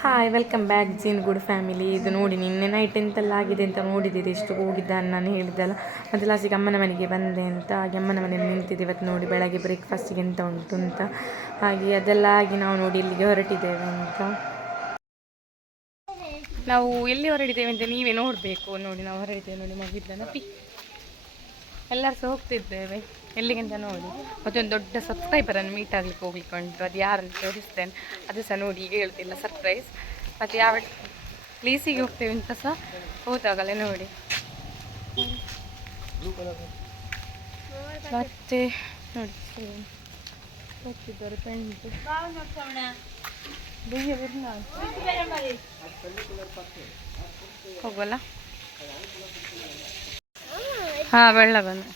Hi welcome back ಜೀನ್ good family. ಇದು ನೋಡಿ ನಿನ್ನೆ ನೈಟ್ ಎಂತೆಲ್ಲ ಆಗಿದೆ ಅಂತ ನೋಡಿದ್ದೀರಿ. ಎಷ್ಟು ಹೋಗಿದ್ದಾನೆ ನಾನು ಹೇಳಿದ್ದಲ್ಲ. ಮತ್ತು ಲಾಸ್ಟಿಗೆ ಅಮ್ಮನ ಮನೆಗೆ ಬಂದೆ ಅಂತ. ಹಾಗೆ ಅಮ್ಮನ ಮನೆಯಲ್ಲಿ ನಿಂತಿದ್ದೆ ಇವತ್ತು ನೋಡಿ ಬೆಳಗ್ಗೆ ಬ್ರೇಕ್ಫಾಸ್ಟಿಗೆ ಎಂತ ಉಂಟು ಅಂತ. ಹಾಗೆ ಅದೆಲ್ಲ ಆಗಿ ನಾವು ನೋಡಿ ಇಲ್ಲಿಗೆ ಹೊರಟಿದ್ದೇವೆ ಅಂತ. ನಾವು ಎಲ್ಲಿ ಹೊರಟಿದ್ದೇವೆ ಅಂತ ನೀವೇ ನೋಡಬೇಕು. ನೋಡಿ ನಾವು ಹೊರಟಿದ್ದೇವೆ ನೋಡಿ ಮಗಿದ್ದನ ಪಿ ಎಲ್ಲರೂ ಸಹ ಹೋಗ್ತಿದ್ದೇವೆ ಎಲ್ಲಿಗೆಂತ ನೋಡಿ. ಮತ್ತೊಂದು ದೊಡ್ಡ ಸಬ್ಸ್ಕ್ರೈಬರನ್ನು ಮೀಟ್ ಆಗಲಿಕ್ಕೆ ಹೋಗ್ಲಿಕ್ಕೆ ಉಂಟು. ಅದು ಯಾರಲ್ಲಿ ತೋರಿಸ್ತೇನೆ ಅದು ಸಹ ನೋಡಿ ಈಗ ಹೇಳ್ತಿಲ್ಲ ಸರ್ಪ್ರೈಸ್. ಮತ್ತು ಯಾವ ಪ್ಲೇಸಿಗೆ ಹೋಗ್ತೇವೆ ಅಂತ ಸಹ ಹೋದಾಗಲೇ ನೋಡಿ. ಮತ್ತೆ ನೋಡಿ ಹೋಗ್ತಿದ್ದಾರೆ ಫ್ರೆಂಡ್ಸು. ಹೋಗಲ್ಲ ಹಾಂ ಬೆಳ್ಳ ಬಂದು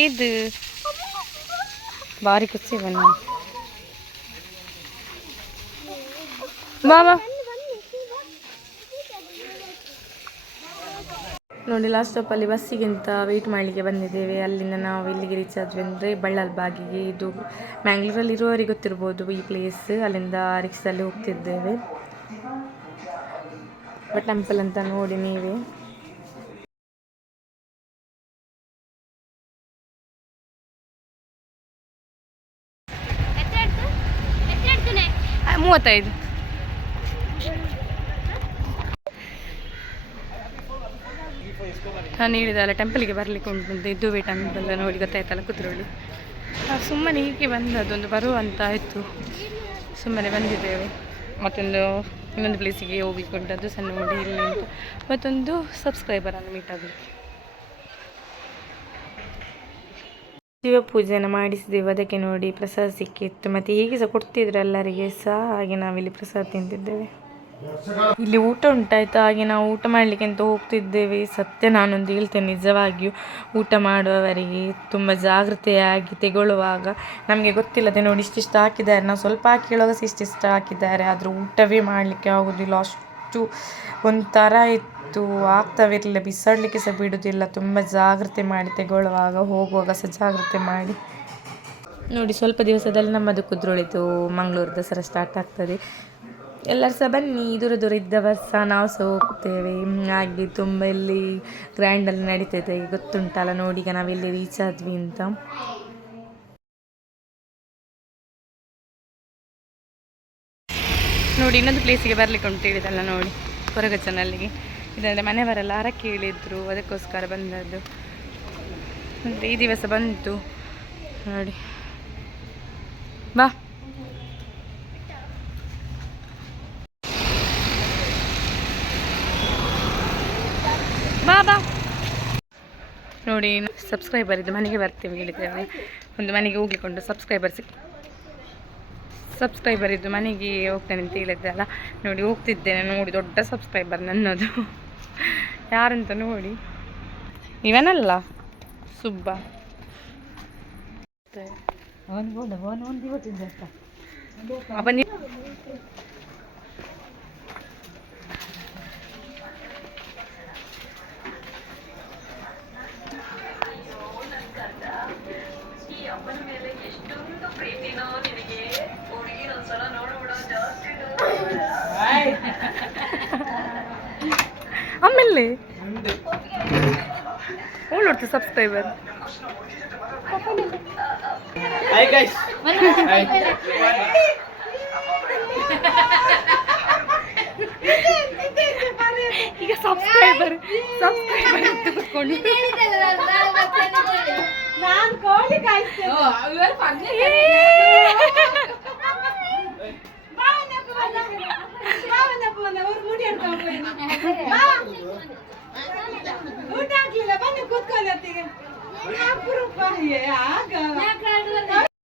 ಇದು ಭಾರಿ ಖುಷಿ ಬನ್ನಿ ಬಾಬಾ ನೋಡಿ. ಲಾಸ್ಟ್ ಸ್ಟಾಪಲ್ಲಿ ಬಸ್ಸಿಗಿಂತ ವೆಯ್ಟ್ ಮಾಡಲಿಕ್ಕೆ ಬಂದಿದ್ದೇವೆ. ಅಲ್ಲಿಂದ ನಾವು ಇಲ್ಲಿಗೆ ರೀಚ್ ಆದ್ವಿ ಅಂದರೆ ಬಳ್ಳಾಲ್ ಬಾಗಿಗೆ. ಇದು ಮ್ಯಾಂಗ್ಳೂರಲ್ಲಿ ಇರುವವರಿಗೆ ಗೊತ್ತಿರ್ಬೋದು ಈ ಪ್ಲೇಸ್. ಅಲ್ಲಿಂದ ರಿಕ್ಷಾದಲ್ಲಿ ಹೋಗ್ತಿದ್ದೇವೆ. ಟೆಂಪಲ್ ಅಂತ ನೋಡಿ ನೀವೇ. ಮೂವತ್ತೈದು ನಾನು ಹೇಳಿದಲ್ಲ ಟೆಂಪಲ್ಗೆ ಬರಲಿಕ್ಕೆ ಉಂಟು ಅಂತ. ಇದುವೇ ಟೆಂಪಲ್ ನೋಡಿ ಗೊತ್ತಾಯ್ತಲ್ಲ ಕುದ್ರೋಳಿ. ಸುಮ್ಮನೆ ಹೀಗೆ ಬಂದದ್ದೊಂದು ಬರುವಂತ ಆಯಿತು. ಸುಮ್ಮನೆ ಬಂದಿದ್ದೇವೆ. ಇನ್ನೊಂದು ಪ್ಲೇಸಿಗೆ ಹೋಗ್ಲಿಕ್ಕೆ ಉಂಟು. ಅದು ಸಹ ನೋಡಿ ಇಲ್ಲಿ ಉಂಟು. ಮತ್ತೊಂದು ಸಬ್ಸ್ಕ್ರೈಬರನ್ನು ಮೀಟ್ ಆಗಲಿಕ್ಕೆ ಶಿವ ಪೂಜೆನ ಮಾಡಿಸಿದೆವು. ಅದಕ್ಕೆ ನೋಡಿ ಪ್ರಸಾದ ಸಿಕ್ಕಿತ್ತು. ಮತ್ತು ಹೀಗೆ ಸಹ ಕೊಡ್ತಿದ್ರು ಎಲ್ಲರಿಗೆ ಸಹ. ಹಾಗೆ ನಾವಿಲ್ಲಿ ಪ್ರಸಾದ ತಿಂತಿದ್ದೇವೆ. ಇಲ್ಲಿ ಊಟ ಉಂಟಾಯ್ತು. ಹಾಗೆ ನಾವು ಊಟ ಮಾಡಲಿಕ್ಕೆ ಅಂತ ಹೋಗ್ತಿದ್ದೇವೆ. ಸತ್ಯ ನಾನೊಂದು ಹೇಳ್ತೇನೆ, ನಿಜವಾಗಿಯೂ ಊಟ ಮಾಡುವವರಿಗೆ ತುಂಬ ಜಾಗ್ರತೆಯಾಗಿ ತೆಗೊಳ್ಳುವಾಗ ನಮಗೆ ಗೊತ್ತಿಲ್ಲದೆ ನೋಡಿ ಇಷ್ಟಿಷ್ಟು ಹಾಕಿದ್ದಾರೆ. ನಾವು ಸ್ವಲ್ಪ ಹಾಕಿ ಹೇಳುವಾಗ ಸಹ ಇಷ್ಟಿಷ್ಟು ಹಾಕಿದ್ದಾರೆ. ಆದರೂ ಊಟವೇ ಮಾಡಲಿಕ್ಕೆ ಆಗೋದಿಲ್ಲ. ಅಷ್ಟು ಒಂಥರ ಇತ್ತು, ಆಗ್ತಾವಿರಲಿಲ್ಲ. ಬಿಸಾಡಲಿಕ್ಕೆ ಸಹ ಬಿಡೋದಿಲ್ಲ. ತುಂಬ ಜಾಗ್ರತೆ ಮಾಡಿ ತೆಗೊಳ್ಳುವಾಗ ಹೋಗುವಾಗ ಸಹ ಜಾಗ್ರತೆ ಮಾಡಿ ನೋಡಿ. ಸ್ವಲ್ಪ ದಿವಸದಲ್ಲಿ ನಮ್ಮದು ಕುದ್ರೋಳಿದು ಮಂಗಳೂರು ದಸರಾ ಸ್ಟಾರ್ಟ್ ಆಗ್ತದೆ. ಎಲ್ಲರೂ ಸಹ ಬನ್ನಿ, ದೂರ ದೂರ ಇದ್ದವರು ಸಹ ನಾವು ಸಹ ಹೋಗ್ತೇವೆ. ಹಾಗೆ ತುಂಬ ಇಲ್ಲಿ ಗ್ರ್ಯಾಂಡಲ್ಲಿ ನಡೀತದೆ ಗೊತ್ತುಂಟಲ್ಲ. ನೋಡಿ ಈಗ ನಾವೆಲ್ಲಿ ರೀಚ್ ಆದ್ವಿ ಅಂತ. ನೋಡಿ ಇನ್ನೊಂದು ಪ್ಲೇಸಿಗೆ ಬರಲಿಕ್ಕೆ ಉಂಟು ಹೇಳಿದಲ್ಲ ನೋಡಿ, ಕೊರಗಜ್ಜನಲ್ಲಿಗೆ. ಇದಂದರೆ ಮನೆಯವರೆಲ್ಲ ಹರಕೆ ಹೇಳಿದ್ರು, ಅದಕ್ಕೋಸ್ಕರ ಬಂದದ್ದು. ಅಂದರೆ ಈ ದಿವಸ ಬಂತು ನೋಡಿ. ಬಾ ಬಾಬಾ ನೋಡಿ. ಸಬ್ಸ್ಕ್ರೈಬರ್ ಇದ್ದು ಮನೆಗೆ ಬರ್ತೇವೆ ಹೇಳಿದ್ದೇವೆ. ಒಂದು ಮನೆಗೆ ಹೋಗ್ಲಿಕ್ಕೊಂಡು ಸಬ್ಸ್ಕ್ರೈಬರ್ ಇದ್ದು ಮನೆಗೆ ಹೋಗ್ತೇನೆ ಅಂತ ಹೇಳಿದ್ದೆ ಅಲ್ಲ. ನೋಡಿ ಹೋಗ್ತಿದ್ದೇನೆ. ನೋಡಿ ದೊಡ್ಡ ಸಬ್ಸ್ಕ್ರೈಬರ್ ನನ್ನದು. ಯಾರಂತ ನೋಡಿ. ಇವನಲ್ಲ ಸುಬ್ಬ. ಅಪ್ಪ ಆಮೇಲೆ ಓಡ್ತು ಸಬ್ಸ್ಕ್ರೈಬರ್. ಈಗ ಸಬ್ಸ್ಕ್ರೈಬರ್ ಕೂತ್ಕೊಂಡು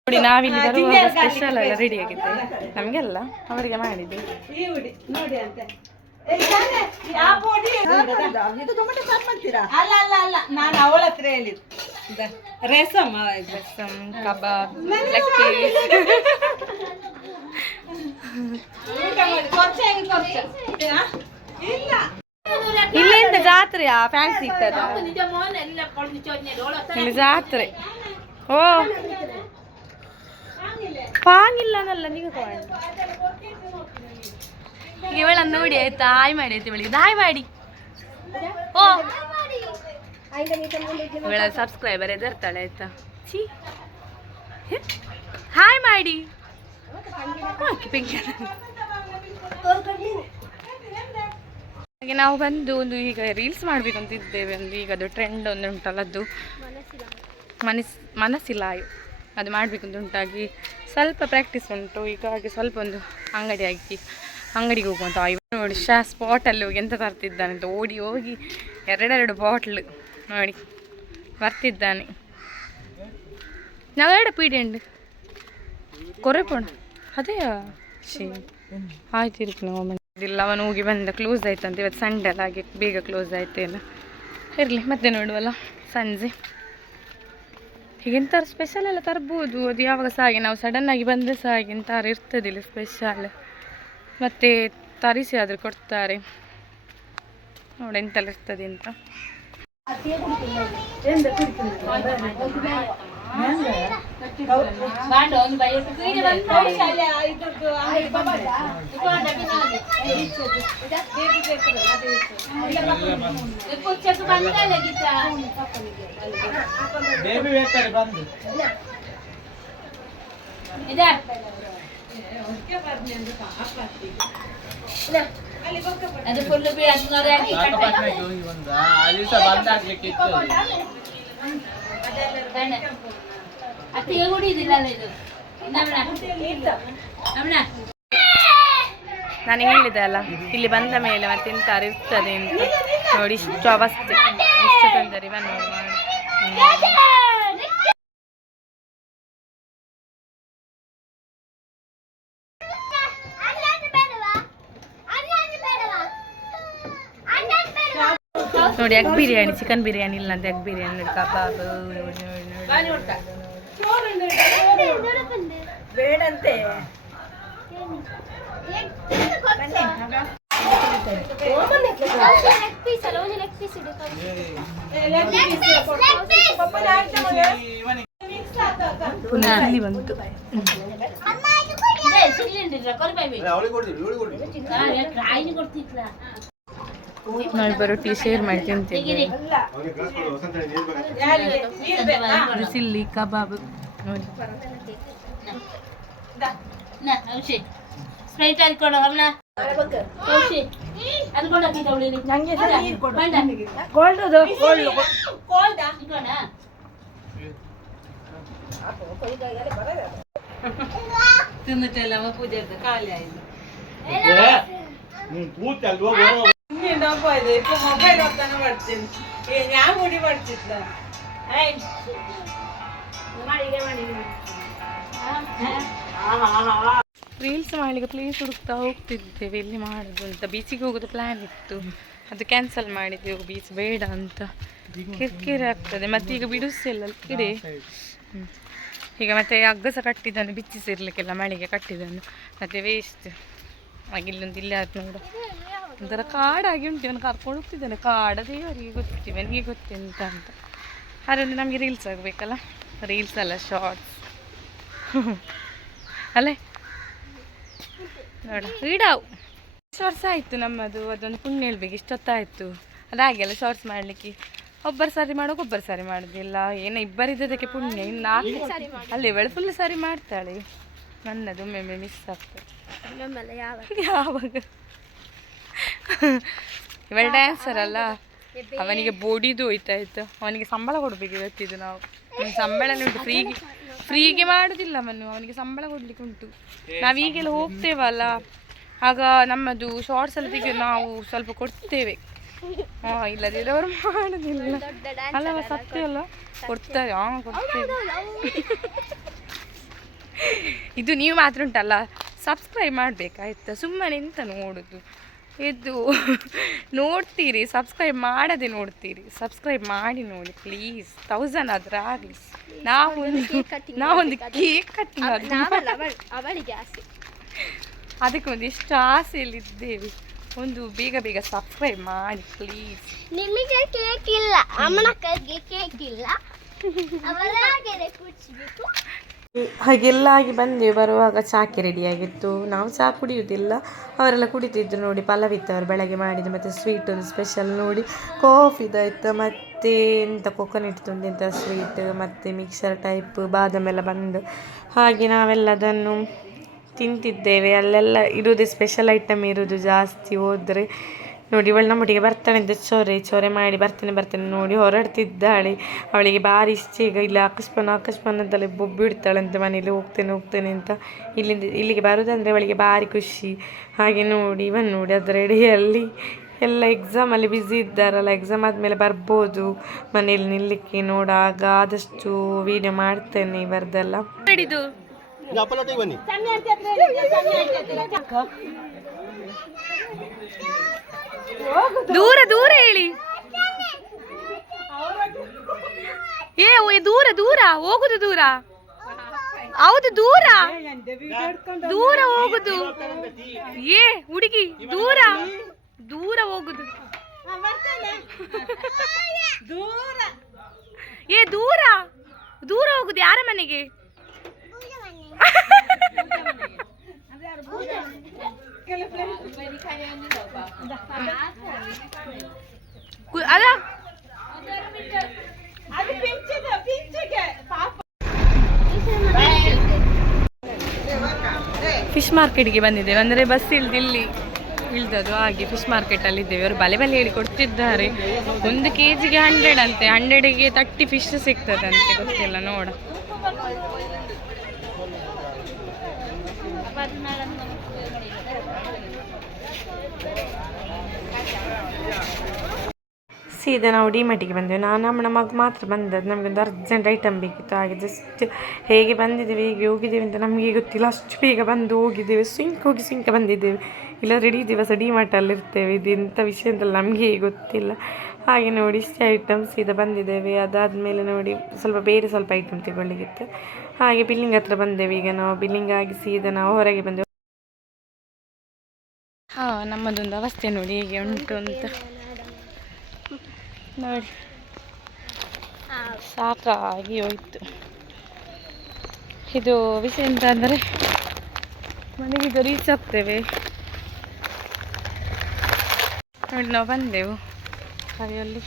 ನೋಡಿ. ನಾವಿಲ್ಲಿ ಬರುವಾಗ ಸ್ಪೆಷಲ್ ಎಲ್ಲ ರೆಡಿ ಆಗಿದ್ದೇವೆ. ನಮಗೆಲ್ಲ ಅವರಿಗೆ ಮಾಡಿದ್ದೆ. ಅಲ್ಲ ನಾನು ಅವಳ ಹತ್ರ ಹೇಳಿದ್ದು ರೇಸಮ್ ಕಬಾಬ್ ಇಲ್ಲಿ ಎಂತ ಜಾತ್ರೆಯಾ? ಫ್ಯಾನ್ಸಿ ಇತ್ತದ ಇಲ್ಲಿ ಜಾತ್ರೆ. ಓ ಪಾಂಗಿಲ್ಲ ಅನ್ನಲ್ಲ ನೀವು ಇವಳನ್ನು ನೋಡಿ ಆಯ್ತಾ, ಹಾಯ್ ಮಾಡಿ ಆಯ್ತು ಇವಳಿಗೆ, ಹಾಯ್ ಮಾಡಿ. ಓ ಇವಳ ಸಬ್ಸ್ಕ್ರೈಬರ್ ಎದರ್ತಾಳೆ ಆಯ್ತಾ. ಛೀ ಹಾಯ್ ಮಾಡಿ. ಹಾಗೆ ನಾವು ಬಂದು ಒಂದು ಈಗ ರೀಲ್ಸ್ ಮಾಡಬೇಕು ಅಂತ ಇದ್ದೇವೆ. ಒಂದು ಈಗ ಅದು ಟ್ರೆಂಡ್ ಒಂದು ಉಂಟಲ್ಲ, ಅದು ಮನಸ್ಸಿಲಾಯು ಅದು ಮಾಡಬೇಕು ಅಂತ ಉಂಟಾಗಿ ಸ್ವಲ್ಪ ಪ್ರಾಕ್ಟೀಸ್ ಉಂಟು. ಈಗ ಹಾಗೆ ಸ್ವಲ್ಪ ಒಂದು ಅಂಗಡಿಗೆ ಹೋಗುವಂತ ನೋಡಿ ಸ್ಪಾಟಲ್ಲಿ ಹೋಗಿ ಎಂತ ತರ್ತಿದ್ದಾನೆ ಅಂತ ಓಡಿ ಹೋಗಿ 2 ಬಾಟ್ಲ್ ನೋಡಿ ಬರ್ತಿದ್ದಾನೆ. ನಾವು 2 ಪೀಡಿಯಂಡು ಕೊರೆಪೋಣ ಅದೇ ಶೇ ಆಯ್ತು ಇರ್ಕು ನಾವು ಇಲ್ಲ. ಅವನು ಹೋಗಿ ಬಂದ, ಕ್ಲೋಸ್ ಆಯ್ತು ಅಂತ. ಇವತ್ತು ಸಂಡೆ ಅಲ್ಲ, ಹಾಗೆ ಬೇಗ ಕ್ಲೋಸ್ ಆಯ್ತೇನು, ಇರಲಿ ಮತ್ತೆ ನೋಡುವಲ್ಲ ಸಂಜೆ. ಹೀಗೆಂತಾರು ಸ್ಪೆಷಲ್ ಎಲ್ಲ ತರ್ಬೋದು, ಅದು ಯಾವಾಗ ಸಹ ಹಾಗೆ ನಾವು ಸಡನ್ನಾಗಿ ಬಂದರೆ ಸಹ ಹಾಗೆ ಎಂತಾರು ಇರ್ತದಿಲ್ಲ ಸ್ಪೆಷಲ್, ಮತ್ತು ತರಿಸಿ ಆದರೂ ಕೊಡ್ತಾರೆ ನೋಡಿ ಎಂತೆಲ್ಲ ಇರ್ತದೆ ಅಂತ. ಅದು ಫುಲ್ ಅತ್ತಿಗೆ ಕುಡಿಯುದಿಲ್ಲ ಇದು. ನಾನು ಹೇಳಿದೆ ಅಲ್ಲ, ಇಲ್ಲಿ ಬಂದ ಮೇಲೆ ಮತ್ತೆ ಎಂತಾರು ಇರ್ತದೆ ಅಂತ ನೋಡಿ. ಇಷ್ಟು ಅವಸ್ಥೆ, ಇಷ್ಟು ತೊಂದರೆ ನೋಡಿ ಮಾಡಿ. ನೋಡಿ ಎಗ್ ಬಿರಿಯಾನಿ, ಚಿಕನ್ ಬಿರಿಯಾನಿ ಇಲ್ಲ ಅಂತ ಎಗ್ ಬಿರಿಯಾನಿ ನೋಡಿ, ಕಬಾಬ್ ಬೇಡಂತೆ. ಇಲ್ಲಿ ಬಂತು ನಾವಿಬ್ಬರು ಟೀ ಶೇರ್ ಮಾಡಿ ತಿಂತಿದ್ದೇವೆ. ಸಿಲ್ಲಿ ಕಬಾಬ್ ನೋಡಿ. ಸ್ಪ್ರೈಟ್ ಹಾಕೊಂಡು ಅವನ ತಿನ್ನುತ್ತಲ್ಲ ಪೂಜೆ ಖಾಲಿ ಆಯ್ತು. ಮೊಬೈಲ್ ಹೊತ್ತಾನ ಮಾಡ್ತೀನಿ, ಯಾವ ಗುಡಿ ಮಾಡ್ತಿದ್ದ ರೀಲ್ಸ್ ಮಾಡಲಿಕ್ಕೆ ಪ್ಲೇಸ್ ಹುಡುಕ್ತಾ ಹೋಗ್ತಿದ್ದೇವೆ, ಎಲ್ಲಿ ಮಾಡೋದು ಅಂತ. ಬೀಚಿಗೆ ಹೋಗೋದು ಪ್ಲ್ಯಾನ್ ಇತ್ತು, ಅದು ಕ್ಯಾನ್ಸಲ್ ಮಾಡಿದ್ದೆವು, ಬೀಚ್ ಬೇಡ ಅಂತ. ಕಿರಿಕಿರಿ ಆಗ್ತದೆ, ಮತ್ತು ಈಗ ಬಿಡಿಸಿಲ್ಲ ಕಿಡಿ. ಈಗ ಮತ್ತೆ ಹಗ್ಗ ಸಹ ಕಟ್ಟಿದ್ದಾನೆ, ಬಿಚ್ಚಿಸಿರ್ಲಿಕ್ಕೆಲ್ಲ ಮಳೆಗೆ ಕಟ್ಟಿದ್ದಾನೆ, ಮತ್ತು ವೇಸ್ಟ್ ಹಾಗೆ ಇಲ್ಲೊಂದು ಇಲ್ಲಿ ಆಯ್ತು ನೋಡು. ಒಂಥರ ಕಾಡಾಗಿ ಉಂಟು, ಇವನು ಕರ್ಕೊಂಡು ಹೋಗ್ತಿದ್ದಾನೆ. ಕಾಡದೇ ಅವರಿಗೆ ಗೊತ್ತಿವೆ, ನನಗೆ ಗೊತ್ತೆಂತ ಅಂತ. ಅದೊಂದು ನಮಗೆ ರೀಲ್ಸ್ ಆಗಬೇಕಲ್ಲ, ರೀಲ್ಸ್ ಅಲ್ಲ ಶಾರ್ಟ್ಸ್ ಅಲ್ಲೇ ನೋಡ. ಈಡಾವು ಇಷ್ಟು ವರ್ಷ ಆಯಿತು ನಮ್ಮದು, ಅದೊಂದು ಪುಣ್ಯ ಹೇಳ್ಬೇಕು, ಇಷ್ಟೊತ್ತಾಯಿತು. ಅದಾಗೆಲ್ಲ ಶಾರ್ಟ್ಸ್ ಮಾಡಲಿಕ್ಕೆ ಒಬ್ಬರು ಸಾರಿ ಮಾಡೋಕೆ ಒಬ್ಬರು ಸಾರಿ ಮಾಡೋದಿಲ್ಲ, ಏನೋ ಇಬ್ಬರಿದ್ದದಕ್ಕೆ ಪುಣ್ಯ. ಇನ್ನು 4 ಅಲ್ಲೇ ಇವಳು ಫುಲ್ ಸಾರಿ ಮಾಡ್ತಾಳೆ, ನನ್ನದು ಒಮ್ಮೆ ಮಿಸ್ ಆಗ್ತದೆ. ಯಾವಾಗ ಇವಳು ಡ್ಯಾನ್ಸರ್ ಅಲ್ಲ, ಅವನಿಗೆ ಬೋಡಿದು ಹೋಯ್ತಾಯ್ತು. ಅವನಿಗೆ ಸಂಬಳ ಕೊಡಬೇಕು ಇವತ್ತಿದ್ದು ನಾವು. ಸಂಬಳನೇ ಉಂಟು, ಫ್ರೀಗೆ ಮಾಡೋದಿಲ್ಲ ಅವನಿಗೆ ಸಂಬಳ ಕೊಡ್ಲಿಕ್ಕೆ ಉಂಟು. ನಾವೀಗೆಲ್ಲ ಹೋಗ್ತೇವಲ್ಲ, ಆಗ ನಮ್ಮದು ಶಾರ್ಟ್ಸ್ ಎಲ್ಲ ತೆಗೆದು ನಾವು ಸ್ವಲ್ಪ ಕೊಡ್ತೇವೆ. ಇಲ್ಲದಿದ್ರೆ ಅವರು ಮಾಡೋದಿಲ್ಲ ಅಲ್ಲವ, ಸತ್ಯ ಅಲ್ಲ, ಕೊಡ್ತಾರೆ. ಕೊಡ್ತೇವೆ. ಇದು ನೀವು ಮಾತ್ರ ಉಂಟಲ್ಲ, ಸಬ್ಸ್ಕ್ರೈಬ್ ಮಾಡಬೇಕಾಯ್ತಾ, ಸುಮ್ಮನೆ ಎಂತ ನೋಡೋದು. ಇದು ನೋಡ್ತೀರಿ, ಸಬ್ಸ್ಕ್ರೈಬ್ ಮಾಡದೆ ನೋಡ್ತೀರಿ. ಸಬ್ಸ್ಕ್ರೈಬ್ ಮಾಡಿ ನೋಡಿ ಪ್ಲೀಸ್, 1000 ಆದ್ರೆ ಆಗಲಿ. ನಾವೊಂದು ಕೇಕ್ ಕಟ್ಟಿಂಗ್ ಅದಕ್ಕೊಂದು ಎಷ್ಟು ಆಸೆಯಲ್ಲಿದ್ದೇವೆ. ಒಂದು ಬೇಗ ಬೇಗ ಸಬ್ಸ್ಕ್ರೈಬ್ ಮಾಡಿ ಪ್ಲೀಸ್. ನಿಮಗೆ ಕೇಕ್ ಇಲ್ಲ, ಅಮ್ಮನ ಕೈಗೆ ಕೇಕ್ ಇಲ್ಲ, ಅವರಾಗೆ ಕೂಡಿಸಬೇಕು. ಹಾಗೆಲ್ಲ ಆಗಿ ಬಂದೆವು. ಬರುವಾಗ ಚಾಕೆ ರೆಡಿಯಾಗಿತ್ತು. ನಾವು ಚಹಾ ಕುಡಿಯೋದಿಲ್ಲ, ಅವರೆಲ್ಲ ಕುಡಿತಿದ್ರು ನೋಡಿ. ಪಲಾವ್ ಇತ್ತು ಅವರು ಬೆಳಗ್ಗೆ ಮಾಡಿದ್ದು, ಮತ್ತು ಸ್ವೀಟ್ ಒಂದು ಸ್ಪೆಷಲ್ ನೋಡಿ ಕಾಫಿದಾಯ್ತು, ಮತ್ತು ಎಂಥ ಕೊಕೊನಟ್ ತುಂಡು ಎಂಥ ಸ್ವೀಟ್, ಮತ್ತು ಮಿಕ್ಸರ್ ಟೈಪ್ ಬಾದಾಮ್ ಎಲ್ಲ ಬಂದು ಹಾಗೆ ನಾವೆಲ್ಲ ಅದನ್ನು ತಿಂತಿದ್ದೇವೆ. ಅಲ್ಲೆಲ್ಲ ಇರೋದು ಸ್ಪೆಷಲ್ ಐಟಮ್ ಇರೋದು ಜಾಸ್ತಿ. ಹೋದರೆ ನೋಡಿ ಇವಳು ನಮ್ಮೊಟ್ಟಿಗೆ ಬರ್ತಾಳೆ ಅಂತ ಚೊರೆ ಮಾಡಿ ಬರ್ತೇನೆ ನೋಡಿ ಹೊರಡ್ತಿದ್ದಾಳೆ. ಅವಳಿಗೆ ಭಾರಿ ಇಷ್ಟ ಈಗ. ಇಲ್ಲಿ ಆಕಸ್ಮಾನ್ ಅಂತಲೇ ಬೊಬ್ಬಿಡ್ತಾಳಂತೆ ಮನೇಲಿ ಹೋಗ್ತೇನೆ ಅಂತ. ಇಲ್ಲಿಗೆ ಬರೋದಂದರೆ ಅವಳಿಗೆ ಭಾರಿ ಖುಷಿ. ಹಾಗೆ ನೋಡಿ ನೋಡಿ ಅದರ ಎಡೆಯಲ್ಲಿ ಎಲ್ಲ ಎಕ್ಸಾಮಲ್ಲಿ ಬ್ಯುಸಿ ಇದ್ದಾರಲ್ಲ, ಎಕ್ಸಾಮ್ ಆದಮೇಲೆ ಬರ್ಬೋದು ಮನೇಲಿ ನಿಲ್ಲಕ್ಕೆ. ನೋಡಾಗ ಆದಷ್ಟು ವೀಡಿಯೋ ಮಾಡ್ತೇನೆ ಇವರದೆಲ್ಲ. ದೂರ ದೂರ ಹೇಳಿ, ದೂರ ಹೋಗುದು, ದೂರ ಹೌದು, ದೂರ ದೂರ ಹೋಗುದು. ಹುಡುಗಿ ದೂರ ದೂರ ಹೋಗುದು, ದೂರ ದೂರ ಹೋಗುದು. ಯಾರ ಮನೆಗೆ? ಅಲ್ಲ ಫಿಶ್ ಮಾರ್ಕೆಟ್ಗೆ ಬಂದಿದ್ದೇವೆ. ಅಂದರೆ ಬಸ್ ಇಲ್ಲಿ ಇಳ್ದದು, ಹಾಗೆ ಫಿಶ್ ಮಾರ್ಕೆಟಲ್ಲಿ ಇದ್ದೇವೆ. ಅವರು ಬಲೆ ಹೇಳಿ ಕೊಡ್ತಿದ್ದಾರೆ. 1 kg 100 ಅಂತೆ, 100ಗೆ 30 ಫಿಶ್ ಸಿಗ್ತದಂತೆ, ಗೊತ್ತಿಲ್ಲ ನೋಡ. ಸೀದಾ ನಾವು ಡಿಮಾರ್ಟಿಗೆ ಬಂದೆವು. ನಮ್ಮ ಮಗ ಮಾತ್ರ ಬಂದದ್ದು. ನಮಗೊಂದು ಅರ್ಜೆಂಟ್ ಐಟಮ್ ಬೇಕಿತ್ತು. ಹಾಗೆ ಜಸ್ಟ್ ಹೇಗೆ ಬಂದಿದ್ದೇವೆ, ಹೇಗೆ ಹೋಗಿದ್ದೇವೆ ಅಂತ ನಮಗೆ ಗೊತ್ತಿಲ್ಲ. ಅಷ್ಟು ಬೇಗ ಬಂದು ಹೋಗಿದ್ದೇವೆ. ಸಿಂಕ್ ಬಂದಿದ್ದೇವೆ. ಇಲ್ಲ ರೆಡಿ ದಿವಸ ಡಿಮಾರ್ಟಲ್ಲಿ ಇರ್ತೇವೆ. ಇದು ಎಂಥ ವಿಷಯ ಅಂತಲ್ಲ ನಮಗೆ ಗೊತ್ತಿಲ್ಲ. ಹಾಗೆ ನೋಡಿ ಇಷ್ಟೇ ಐಟಮ್ ಸೀದಾ ಬಂದಿದ್ದೇವೆ. ಅದಾದಮೇಲೆ ನೋಡಿ ಸ್ವಲ್ಪ ಐಟಮ್ ತಗೊಳ್ಳಿಕ್ಕಿತ್ತು. ಹಾಗೆ ಬಿಲ್ಲಿಂಗ್ ಹತ್ರ ಬಂದೇವೆ. ಈಗ ನಾವು ಬಿಲ್ಲಿಂಗ್ ಆಗಿ ಸೀದಾ ನಾವು ಹೊರಗೆ ಬಂದೆವು. ನಮ್ಮದೊಂದು ಅವಸ್ಥೆ ನೋಡಿ ಹೇಗೆ ಉಂಟು ಅಂತ ನೋಡಿ. ಸಾಕಾಗಿ ಹೋಯ್ತು. ಇದು ವಿಷಯ ಎಂತ ಅಂದರೆ ಮನೆಗೆ ರೀಚ್ ಆಗ್ತೇವೆ ನೋಡಿ. ನಾವು ಬಂದೆವು. ಕೈಯಲ್ಲಿ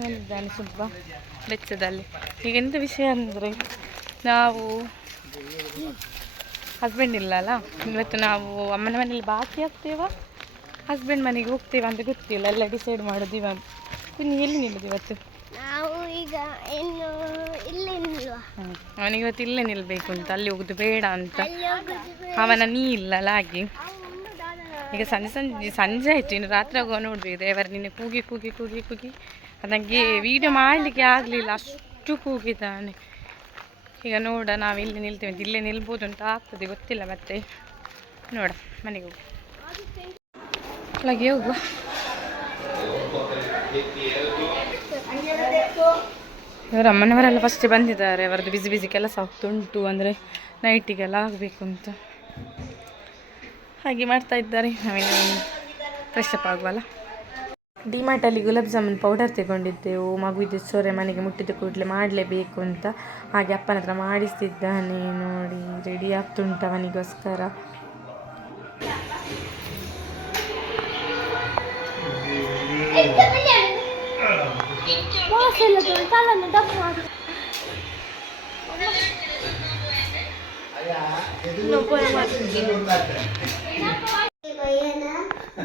ಬಂದಿದ್ದಾನೆ ಸುಬ್ಬ ಬೆಚ್ಚದಲ್ಲಿ. ಈಗ ಎಂಥ ವಿಷಯ ಅಂದರೆ ನಾವು ಹಸ್ಬೆಂಡ್ ಇಲ್ಲ ಅಲ್ಲ, ಇವತ್ತು ನಾವು ಅಮ್ಮನ ಮನೇಲಿ ಬಾಕಿ ಆಗ್ತೇವಾ ಹಸ್ಬೆಂಡ್ ಮನೆಗೆ ಹೋಗ್ತೇವೆ ಅಂತ ಗೊತ್ತಿಲ್ಲ. ಎಲ್ಲ ಡಿಸೈಡ್ ಮಾಡೋದು ಇವಾಗ. ಕುഞ്ഞ് ಎಲ್ಲಿ ನಿಲ್ಲೋದು ಇವತ್ತು? ನಾವು ಈಗ ಇನ್ನು ಇಲ್ಲೇ ನಿಲ್ಲುವ. ಅವನಿಗೆ ಇವತ್ತು ಇಲ್ಲೇ ನಿಲ್ಲಬೇಕು ಅಂತ, ಅಲ್ಲಿ ಹೋಗುದು ಬೇಡ ಅಂತ. ಅವನ ನೀ ಇಲ್ಲಲ್ಲ, ಹಾಗೆ ಈಗ ಸಂಜೆ ಆಯಿತು. ಇನ್ನು ರಾತ್ರಿ ಆಗುವ ನೋಡ್ಬೇಕು. ದೇವರ ನಿನ್ನೆ ಕೂಗಿ ನನಗೆ ವೀಡಿಯೋ ಮಾಡಲಿಕ್ಕೆ ಆಗಲಿಲ್ಲ, ಅಷ್ಟು ಕೂಗಿದ್ದಾನೆ. ಈಗ ನೋಡ ನಾವು ಇಲ್ಲಿ ನಿಲ್ತೇವೆ ಅಂತ. ಇಲ್ಲೇ ನಿಲ್ಬೋದು ಅಂತ ಆಗ್ತದೆ, ಗೊತ್ತಿಲ್ಲ. ಮತ್ತೆ ನೋಡ ಮನೆಗೆ ಹೋಗಿ ಹೋಗುವ. ಇವರು ಅಮ್ಮನವರೆಲ್ಲ ಫಸ್ಟ್ ಬಂದಿದ್ದಾರೆ. ಅವರದ್ದು ಬಿಸಿ ಕೆಲಸ ಆಗ್ತುಂಟು, ಅಂದರೆ ನೈಟಿಗೆಲ್ಲ ಆಗಬೇಕು ಅಂತ ಹಾಗೆ ಮಾಡ್ತಾ ಇದ್ದಾರೆ. ನಾವೇನು fresh up ಆಗುವಲ್ಲ. ಡಿಮಾರ್ಟಲ್ಲಿ gulab jamun powder ತಗೊಂಡಿದ್ದೆವು. ಮಗುವಿದ್ದು ಸೊರೆ ಮನೆಗೆ ಮುಟ್ಟಿದ ಕೂಡಲೇ ಮಾಡಲೇಬೇಕು ಅಂತ. ಹಾಗೆ ಅಪ್ಪನ ಹತ್ರ ಮಾಡಿಸ್ತಿದ್ದಾನೆ ನೋಡಿ. ರೆಡಿ ಆಗ್ತುಂಟು ಅವನಿಗೋಸ್ಕರ.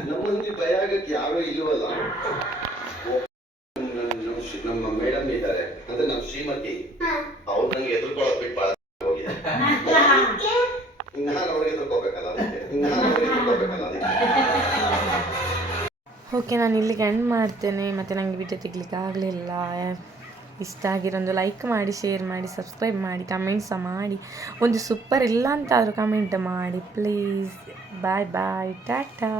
ನಮ್ಮಲ್ಲಿ ಭಯ ಆಗಕ್ಕೆ ಯಾರು ಇಲ್ವಲ್ಲ. ನಮ್ಮ ಮೇಡಮ್ ಇದ್ದಾರೆ ಅಂದ್ರೆ ನಮ್ಮ ಶ್ರೀಮತಿ, ಅವ್ರು ನಂಗೆ ಎದುರ್ಕೊಳ್ಳೋದು ಬಿಟ್ಟು ಬಾಳ ಹೋಗಿದೆ. ನಾನು ಅವ್ರಿಗೆ ಎದುರ್ಕೋಬೇಕಲ್ಲ ಅದಕ್ಕೆ. ಓಕೆ, ನಾನು ಇಲ್ಲಿಗೆ ಎಂಡ್ ಮಾಡ್ತೇನೆ. ಮತ್ತು ನನಗೆ ವಿಡಿಯೋ ತೆಗಿಲಿಕ್ಕೆ ಆಗಲಿಲ್ಲ. ಇಷ್ಟ ಆಗಿರೋದು ಲೈಕ್ ಮಾಡಿ, ಶೇರ್ ಮಾಡಿ, ಸಬ್ಸ್ಕ್ರೈಬ್ ಮಾಡಿ, ಕಮೆಂಟ್ ಸಹ ಮಾಡಿ. ಒಂದು ಸೂಪರ್ ಇಲ್ಲ ಅಂತಾದರೂ ಕಮೆಂಟ್ ಮಾಡಿ ಪ್ಲೀಸ್. ಬಾಯ್ ಟಾಟಾ.